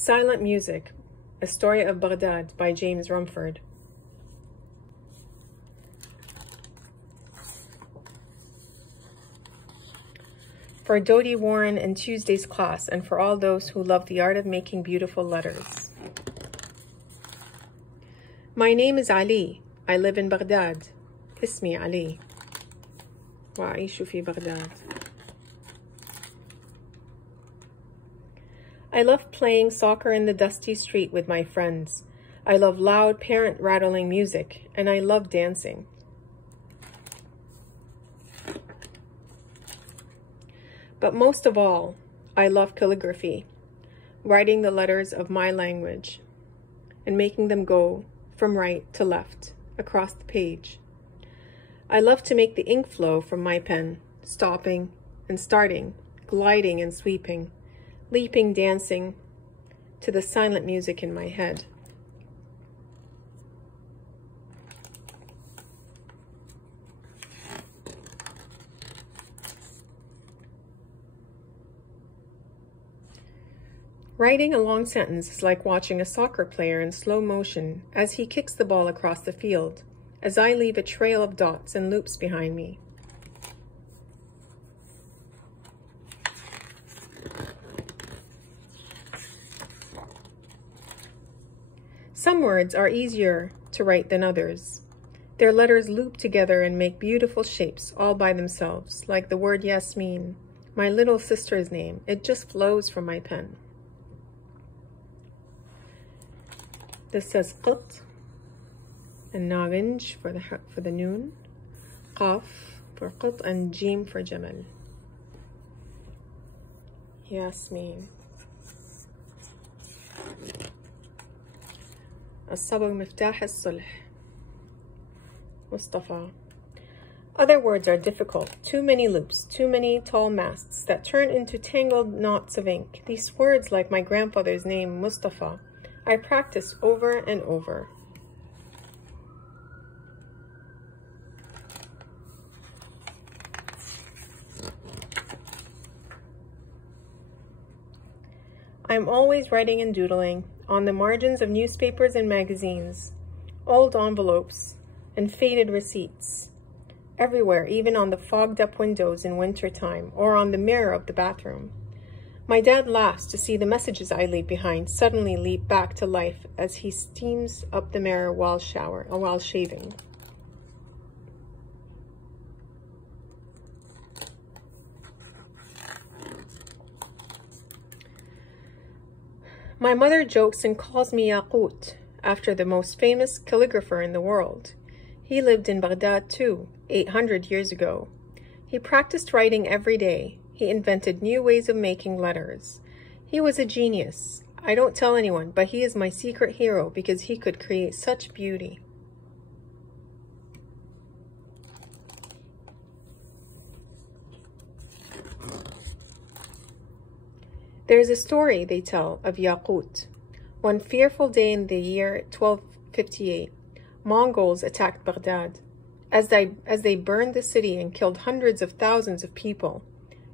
Silent Music, A Story of Baghdad by James Rumford. For Dodie Warren and Tuesday's class, and for all those who love the art of making beautiful letters. My name is Ali. I live in Baghdad. اسمي علي وأعيش في بغداد. I love playing soccer in the dusty street with my friends. I love loud parent-rattling music, and I love dancing. But most of all, I love calligraphy, writing the letters of my language, and making them go from right to left across the page. I love to make the ink flow from my pen, stopping and starting, gliding and sweeping, leaping, dancing, to the silent music in my head. Writing a long sentence is like watching a soccer player in slow motion as he kicks the ball across the field, as I leave a trail of dots and loops behind me. Some words are easier to write than others. Their letters loop together and make beautiful shapes all by themselves, like the word Yasmin, my little sister's name. It just flows from my pen. This says qut, and narinj for the noon, qaf for qut, and jim for jamal. Yasmin. الصبر مفتاح الصلح. Mustafa. Other words are difficult. Too many loops, too many tall masts that turn into tangled knots of ink. These words, like my grandfather's name, Mustafa, I practice over and over. I'm always writing and doodling on the margins of newspapers and magazines, old envelopes, and faded receipts. Everywhere, even on the fogged-up windows in wintertime, or on the mirror of the bathroom. My dad laughs to see the messages I leave behind suddenly leap back to life as he steams up the mirror while shaving. My mother jokes and calls me Yaqut, after the most famous calligrapher in the world. He lived in Baghdad too, 800 years ago. He practiced writing every day. He invented new ways of making letters. He was a genius. I don't tell anyone, but he is my secret hero because he could create such beauty. There's a story they tell of Yaqut. One fearful day in the year 1258, Mongols attacked Baghdad. As they burned the city and killed hundreds of thousands of people,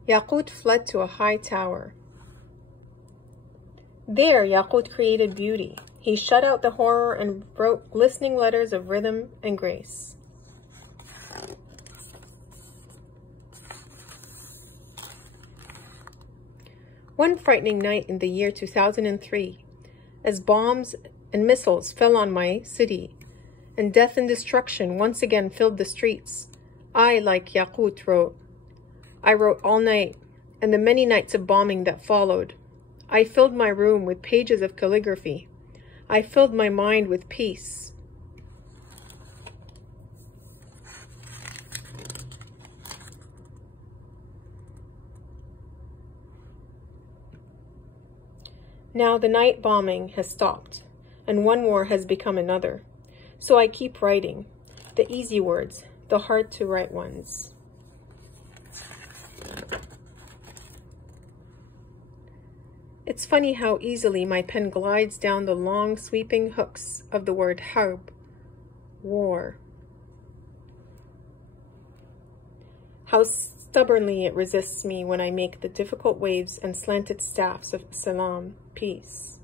Yaqut fled to a high tower. There, Yaqut created beauty. He shut out the horror and wrote glistening letters of rhythm and grace. One frightening night in the year 2003, as bombs and missiles fell on my city, and death and destruction once again filled the streets, I, like Yaqut, wrote. I wrote all night, and the many nights of bombing that followed. I filled my room with pages of calligraphy. I filled my mind with peace. Now the night bombing has stopped, and one war has become another. So I keep writing, the easy words, the hard-to-write ones. It's funny how easily my pen glides down the long, sweeping hooks of the word harb, war. How stubbornly it resists me when I make the difficult waves and slanted staffs of salam, peace.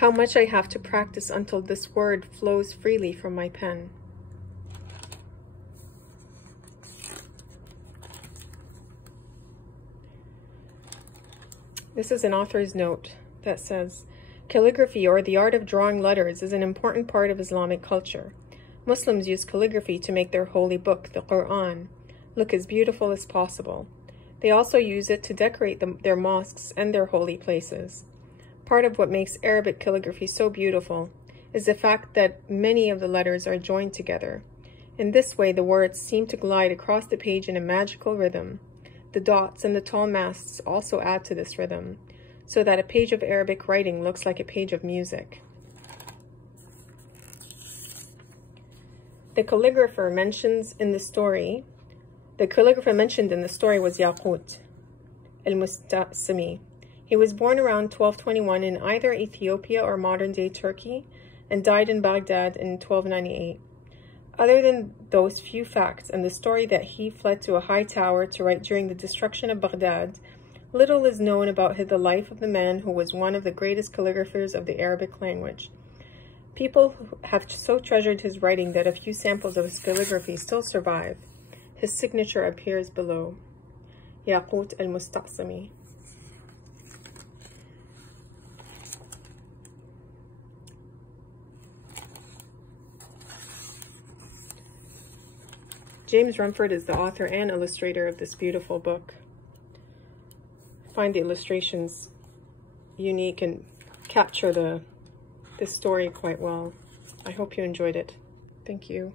How much I have to practice until this word flows freely from my pen. This is an author's note that says, calligraphy, or the art of drawing letters, is an important part of Islamic culture. Muslims use calligraphy to make their holy book, the Quran, look as beautiful as possible. They also use it to decorate their mosques and their holy places. Part of what makes Arabic calligraphy so beautiful is the fact that many of the letters are joined together. In this way, the words seem to glide across the page in a magical rhythm. The dots and the tall masts also add to this rhythm, so that a page of Arabic writing looks like a page of music. The calligrapher mentioned in the story was Yaqut al-Mustasimi. He was born around 1221 in either Ethiopia or modern-day Turkey and died in Baghdad in 1298. Other than those few facts and the story that he fled to a high tower to write during the destruction of Baghdad, little is known about the life of the man who was one of the greatest calligraphers of the Arabic language. People have so treasured his writing that a few samples of his calligraphy still survive. His signature appears below. Yaqut al-Mustasimi. James Rumford is the author and illustrator of this beautiful book. I find the illustrations unique and capture the story quite well. I hope you enjoyed it. Thank you.